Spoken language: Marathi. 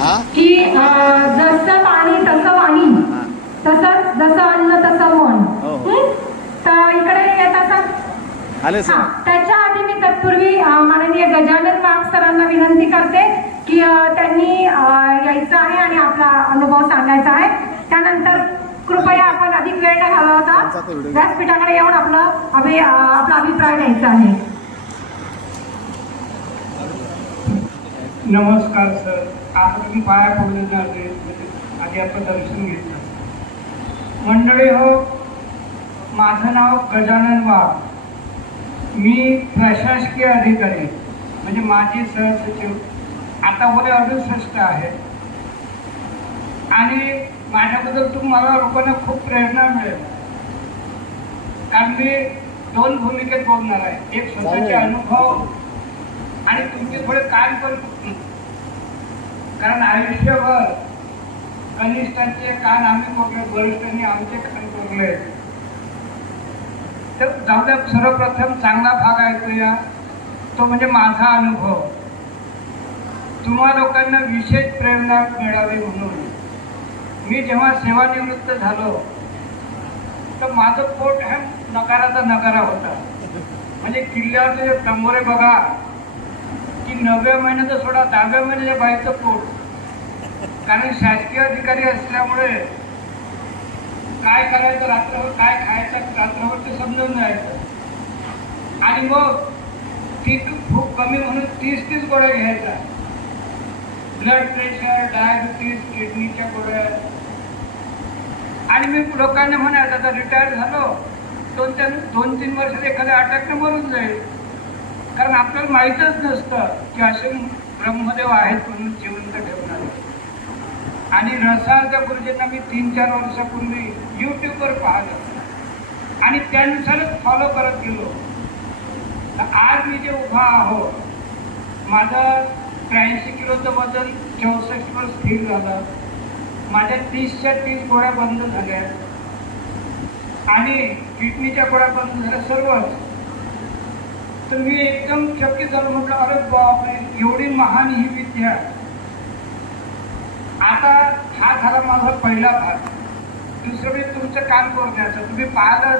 की जसं पाणी तसं वाणी, तसंच जसं अन्न तसं मन. तर इकडे येत असं त्याच्या आधी मी तत्पूर्वी माननीय गजानन वाघ सरांना विनंती करते की त्यांनी यायचं आहे आणि आपला अनुभव सांगायचा आहे. त्यानंतर कृपया आपण अधिक वेळ न घालवता व्यासपीठाकडे येऊन आपला अभिप्राय द्यायचा आहे. नमस्कार सर. आता तुम्ही पाया पडले आधी आपण दर्शन घेतलं. मंडळी हो, माझं नाव गजानन वाघ. मी प्रशासकीय अधिकारी म्हणजे माजी सहसचिव, आता वय 68 आहे. आणि माझ्याबद्दल तुम्हाला लोकांना खूप प्रेरणा मिळेल, कारण मी 2 भूमिकेत बोलणार आहे. एक स्वतःचे अनुभव आणि तुमचे थोडे कान पण, कारण आयुष्यभर कनिष्ठांचे कान आम्ही कोरले, वरिष्ठांनी आमचे कान कोरले. तर जाऊ द्या, सर्वप्रथम चांगला भाग ऐकूया, तो म्हणजे माझा अनुभव. तुम्हा लोकांना विशेष प्रेरणा मिळावी म्हणून मी जेव्हा सेवानिवृत्त झालो तर माझं पोट हा नकाराचा नकारा होता. म्हणजे किल्ल्यावरचे जे तंबोरे बघा की 9व्या महिन्याचं सोडा 10व्या महिन्याच्या बाईचं पोट, कारण शासकीय अधिकारी असल्यामुळे काय करायचं रात्रभर, काय खायचं रात्रभर ते समजून जायचं. आणि मग ती खूप कमी म्हणून 30 गोळ्या घ्यायचा. ब्लड प्रेशर, डायबिटीज, किडनीच्या गोळ्या. आणि मी लोकांना म्हणायचं आता रिटायर झालो 2-3 वर्षात एखाद्या अटॅकने मरून जाईल, कारण आपल्याला माहीतच नसतं की असे ब्रह्मदेव आहेत म्हणून जिवंत ठेवणार. आणि रसाळच्या गुरुजींना मी 3-4 वर्षापूर्वी यूट्यूबवर पाहिलं आणि त्यानुसारच फॉलो करत गेलो. तर आज मी जे उभा आहो, माझं 83 किलोचं वजन 64 वर स्थिर झालं. माझ्या 30च्या 30 गोळ्या बंद झाल्या आणि किडनीच्या गोळ्या बंद झाल्या सर्वच. तर मी एकदम चकित झालो. म्हटलं अरे बापरे, एवढी महान ही विद्या. आता हा झाला माझा पहिला भाग. दुसरं मी तुमचं काम करण्याचं. तुम्ही पाहिलं